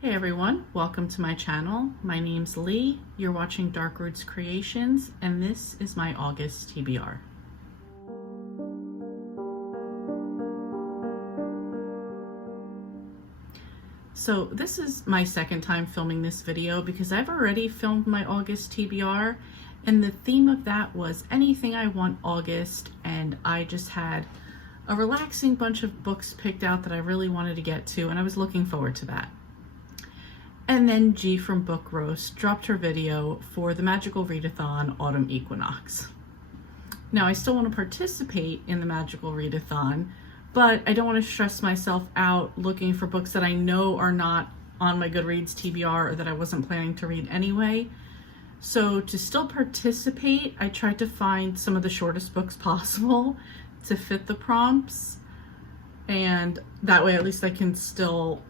Hey everyone, welcome to my channel. My name's Lee, you're watching Dark Roots Creations, and this is my August TBR. So this is my second time filming this video because I've already filmed my August TBR, and the theme of that was anything I want August, and I just had a relaxing bunch of books picked out that I really wanted to get to, and I was looking forward to that. And then G from Book Roast dropped her video for the Magical Readathon Autumn Equinox. Now I still want to participate in the Magical Readathon, but I don't want to stress myself out looking for books that I know are not on my Goodreads TBR or that I wasn't planning to read anyway. So to still participate, I tried to find some of the shortest books possible to fit the prompts. And that way at least I can still,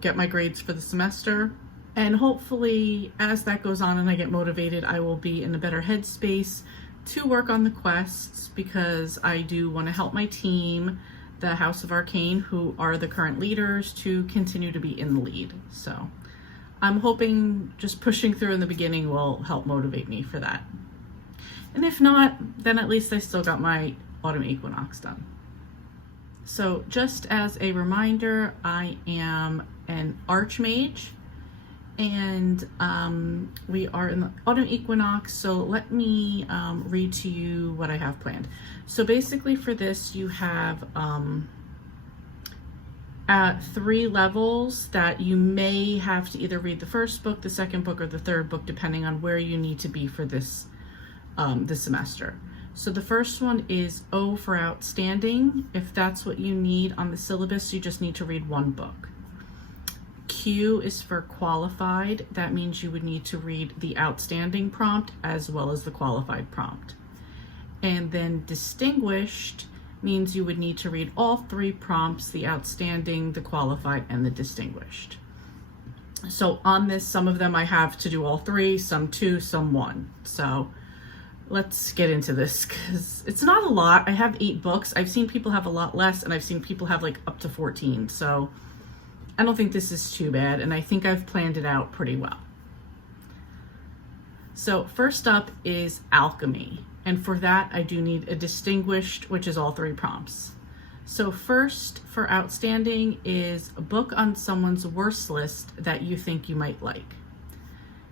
get my grades for the semester. And hopefully as that goes on and I get motivated, I will be in a better headspace to work on the quests, because I do want to help my team, the House of Arcane, who are the current leaders, to continue to be in the lead. So I'm hoping just pushing through in the beginning will help motivate me for that. And if not, then at least I still got my Autumn Equinox done. So just as a reminder, I am an Archmage, and we are in the Autumn Equinox, so let me read to you what I have planned. So basically for this, you have at 3 levels that you may have to either read the first book, the second book, or the third book, depending on where you need to be for this semester. So the first one is O for Outstanding. If that's what you need on the syllabus, you just need to read 1 book. Q is for Qualified. That means you would need to read the Outstanding prompt as well as the Qualified prompt. And then Distinguished means you would need to read all 3 prompts, the Outstanding, the Qualified, and the Distinguished. So on this, some of them I have to do all 3, some 2, some 1. So let's get into this because it's not a lot. I have 8 books. I've seen people have a lot less, and I've seen people have like up to 14. So I don't think this is too bad, and I think I've planned it out pretty well. So first up is Alchemy, and for that I do need a Distinguished, which is all 3 prompts. So first for Outstanding is a book on someone's worst list that you think you might like.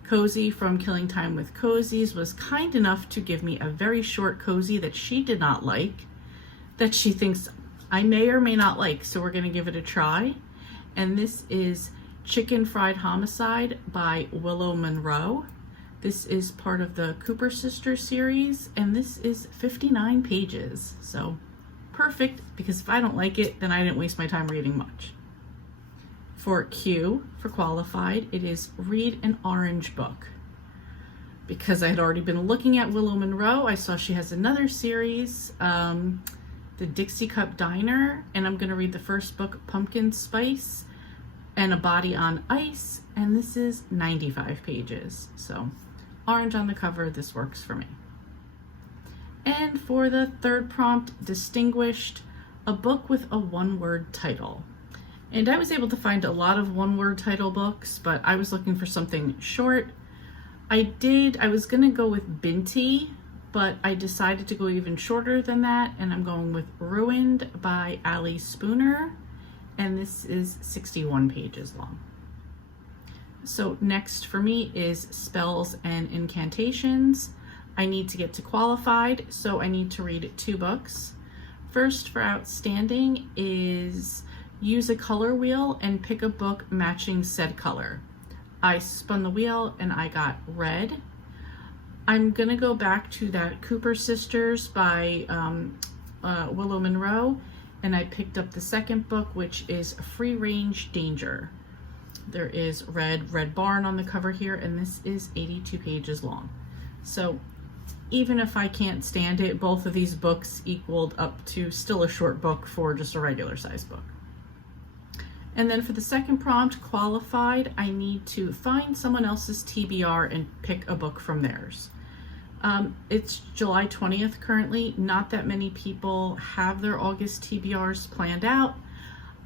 Cozy from Killing Time with Cozies was kind enough to give me a very short cozy that she did not like, that she thinks I may or may not like, so we're going to give it a try. And this is Chicken Fried Homicide by Willow Monroe. This is part of the Cooper Sisters series, and this is 59 pages. So perfect, because if I don't like it, then I didn't waste my time reading much. For Q, for Qualified, it is Read an Orange Book. Because I had already been looking at Willow Monroe, I saw she has another series, the Dixie Cup Diner, and I'm going to read the first book, Pumpkin Spice, and A Body on Ice, and this is 95 pages. So orange on the cover, this works for me. And for the third prompt, Distinguished, a book with a 1-word title. And I was able to find a lot of 1-word title books, but I was looking for something short. I was gonna go with Binti, but I decided to go even shorter than that, and I'm going with Ruined by Ali Spooner, and this is 61 pages long. So next for me is Spells and Incantations. I need to get to Qualified, so I need to read 2 books. First for Outstanding is Use a color wheel and pick a book matching said color. I spun the wheel and I got red. I'm gonna go back to that Cooper Sisters by Willow Monroe, and I picked up the second book, which is Free Range Danger. There is Red Barn on the cover here, and this is 82 pages long. So even if I can't stand it, both of these books equaled up to still a short book for just a regular size book. And then for the second prompt, Qualified, I need to find someone else's TBR and pick a book from theirs. It's July 20th currently. Not that many people have their August TBRs planned out.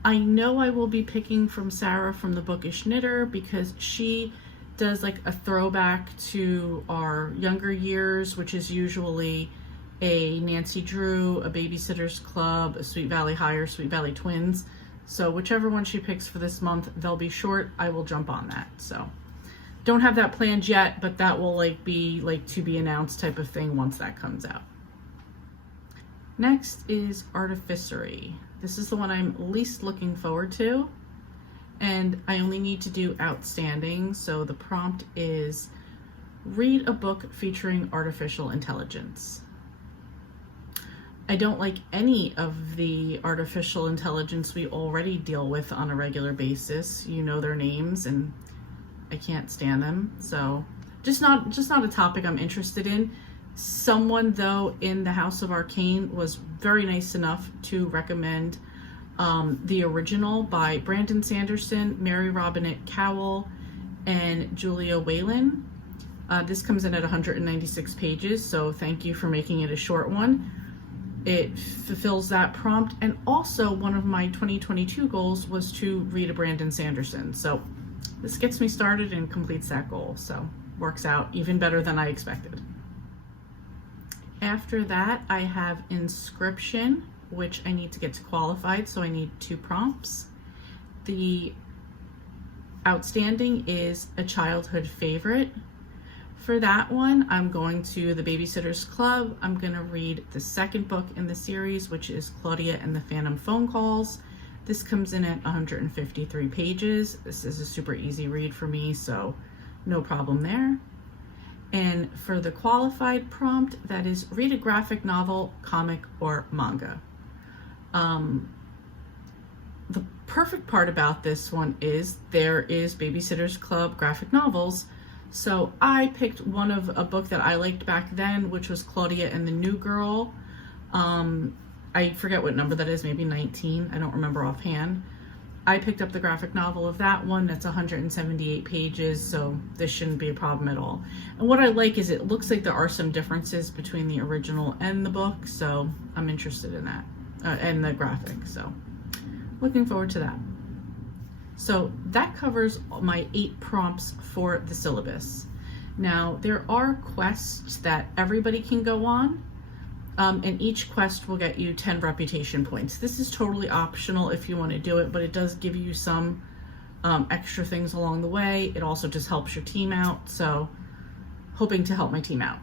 I know I will be picking from Sarah from the Bookish Knitter because she does like a throwback to our younger years, which is usually a Nancy Drew, a Babysitter's Club, a Sweet Valley High or Sweet Valley Twins. So whichever one she picks for this month, they'll be short. I will jump on that. So don't have that planned yet, but that will like be like to be announced type of thing once that comes out. Next is Artificiary. This is the one I'm least looking forward to, and I only need to do outstanding. So the prompt is read a book featuring artificial intelligence. I don't like any of the artificial intelligence we already deal with on a regular basis. You know their names, and I can't stand them. So just not a topic I'm interested in. Someone though in the House of Arcane was very nice enough to recommend the original by Brandon Sanderson, Mary Robinette Cowell, and Julia Whalen. This comes in at 196 pages, so thank you for making it a short one. It fulfills that prompt, and also one of my 2022 goals was to read a Brandon Sanderson. So this gets me started and completes that goal, so works out even better than I expected. After that, I have Inscription, which I need to get to qualified, so I need 2 prompts. The outstanding is a childhood favorite. For that one, I'm going to the Babysitter's Club. I'm going to read the second book in the series, which is Claudia and the Phantom Phone Calls. This comes in at 153 pages. This is a super easy read for me, so no problem there. And for the qualified prompt, that is read a graphic novel, comic, or manga. The perfect part about this one is there is Babysitter's Club graphic novels. So I picked one of a book that I liked back then, which was Claudia and the New Girl. I forget what number that is, maybe 19. I don't remember offhand. I picked up the graphic novel of that one. That's 178 pages, so this shouldn't be a problem at all. And what I like is it looks like there are some differences between the original and the book, so I'm interested in that, and the graphic, so looking forward to that. So that covers my 8 prompts for the syllabus. Now, there are quests that everybody can go on, and each quest will get you 10 reputation points. This is totally optional if you want to do it, but it does give you some extra things along the way. It also just helps your team out, so hoping to help my team out.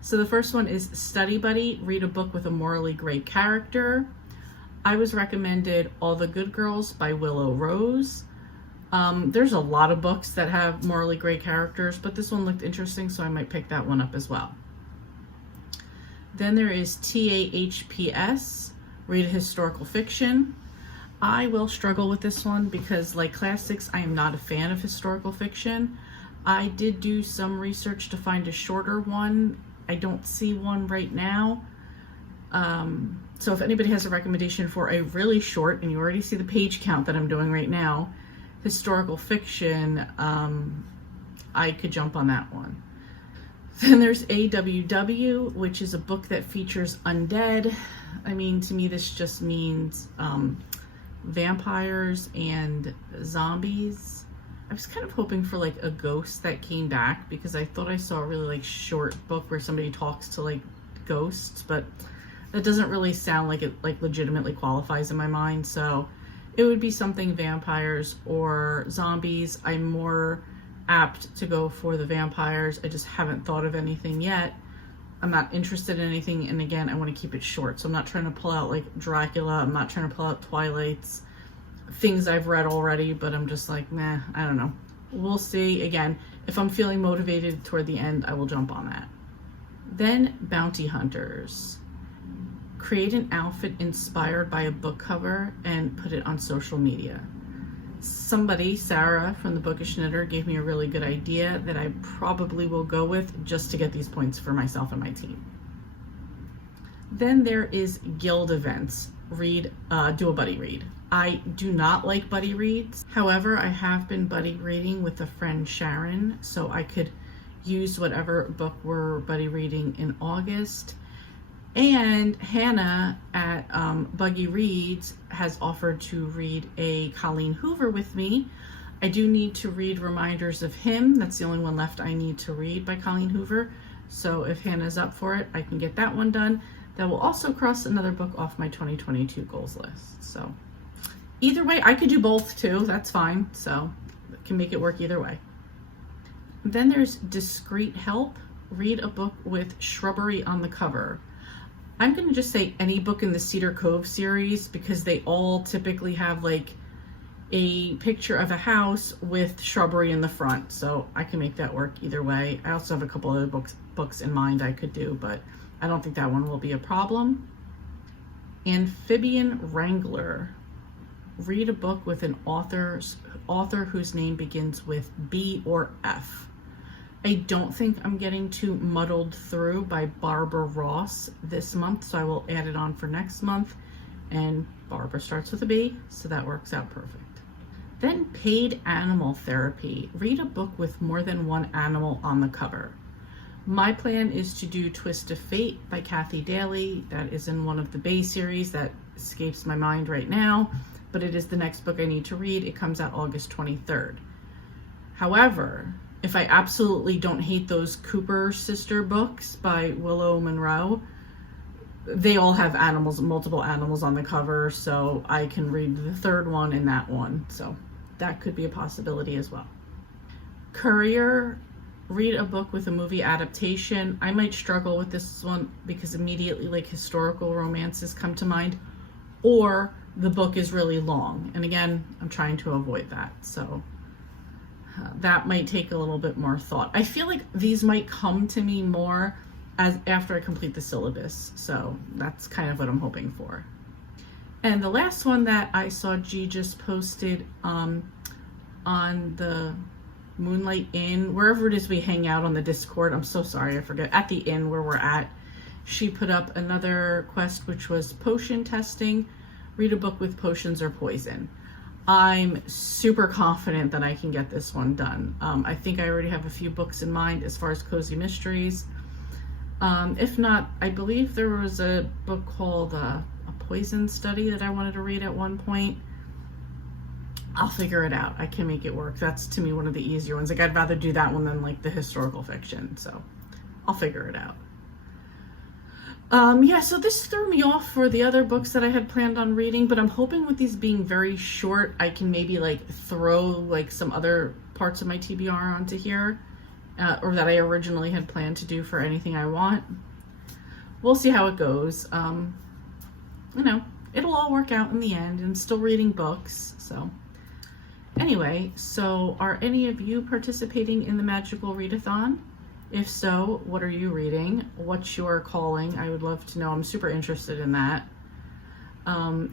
So the first one is Study Buddy, read a book with a morally great character. I was recommended All the Good Girls by Willow Rose. There's a lot of books that have morally great characters, but this one looked interesting, so I might pick that one up as well. Then there is TAHPS, read a historical fiction. I will struggle with this one because, like classics, I am not a fan of historical fiction. I did do some research to find a shorter one. I don't see one right now. So if anybody has a recommendation for a really short, and you already see the page count that I'm doing right now, historical fiction, I could jump on that one. Then there's AWW, which is a book that features undead. I mean, to me, this just means vampires and zombies. I was kind of hoping for like a ghost that came back because I thought I saw a really like short book where somebody talks to like ghosts, but that doesn't really sound like it like legitimately qualifies in my mind. So it would be something vampires or zombies. I'm more apt to go for the vampires. I just haven't thought of anything yet. I'm not interested in anything, and again, I want to keep it short, so I'm not trying to pull out like Dracula. I'm not trying to pull out Twilight's, things I've read already, but I'm just like, nah, I don't know. We'll see. Again, if I'm feeling motivated toward the end, I will jump on that. Then Bounty Hunters. Create an outfit inspired by a book cover and put it on social media. Somebody, Sarah from the Bookish Knitter, gave me a really good idea that I probably will go with just to get these points for myself and my team. Then there is guild events. Do a buddy read. I do not like buddy reads. However, I have been buddy reading with a friend, Sharon, so I could use whatever book we're buddy reading in August. And Hannah at Buggy Reads has offered to read a Colleen Hoover with me. I do need to read Reminders of Him. That's the only one left I need to read by Colleen Hoover. So if Hannah's up for it, I can get that one done. That will also cross another book off my 2022 goals list. So either way, I could do both too. That's fine. So I can make it work either way. Then there's Discreet Help. Read a book with shrubbery on the cover. I'm going to just say any book in the Cedar Cove series because they all typically have like a picture of a house with shrubbery in the front. So I can make that work either way. I also have a couple other books in mind I could do, but I don't think that one will be a problem. Amphibian Wrangler. Read a book with an author whose name begins with B or F. I don't think I'm getting too muddled through by Barbara Ross this month, so I will add it on for next month. And Barbara starts with a B, so that works out perfect. Then Paid Animal Therapy. Read a book with more than one animal on the cover. My plan is to do Twist of Fate by Kathy Daly. That is in one of the Bay series that escapes my mind right now, but it is the next book I need to read. It comes out August 23rd. However, if I absolutely don't hate those Cooper sister books by Willow Monroe, they all have animals, multiple animals on the cover, so I can read the third one and that one. So that could be a possibility as well. Courier. Read a book with a movie adaptation. I might struggle with this one because immediately like historical romances come to mind, or the book is really long. And again, I'm trying to avoid that. So that might take a little bit more thought. I feel like these might come to me more as after I complete the syllabus. So that's kind of what I'm hoping for. And the last one that I saw G just posted on the Moonlight Inn, wherever it is we hang out on the Discord. I'm so sorry, I forget. At the inn where we're at, she put up another quest, which was potion testing. Read a book with potions or poison. I'm super confident that I can get this one done. I think I already have a few books in mind as far as cozy mysteries. If not, I believe there was a book called A Poison Study that I wanted to read at one point. I'll figure it out. I can make it work. That's to me one of the easier ones. Like I'd rather do that one than like the historical fiction. So I'll figure it out. Yeah, so this threw me off for the other books that I had planned on reading, but I'm hoping with these being very short, I can maybe like throw like some other parts of my TBR onto here, or that I originally had planned to do for anything I want. We'll see how it goes. You know, it'll all work out in the end, and still reading books, so. Anyway, so are any of you participating in the Magical Readathon? If so, what are you reading? What's your calling? I would love to know. I'm super interested in that.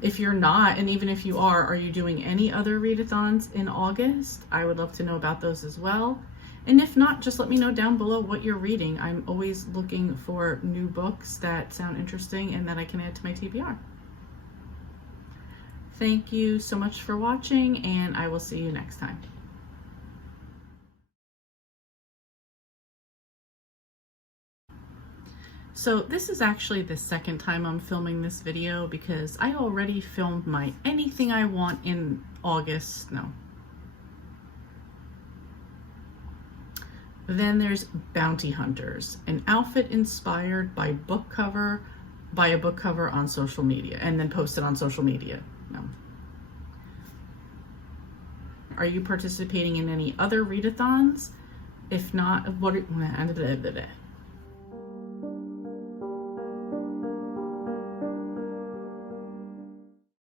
If you're not, and even if you are you doing any other readathons in August? I would love to know about those as well. And if not, just let me know down below what you're reading. I'm always looking for new books that sound interesting and that I can add to my TBR. Thank you so much for watching, and I will see you next time. So this is actually the second time I'm filming this video because I already filmed my Anything I Want in August. No. Then there's Bounty Hunters, an outfit inspired by a book cover on social media and then posted on social media. No. Are you participating in any other readathons? If not, what are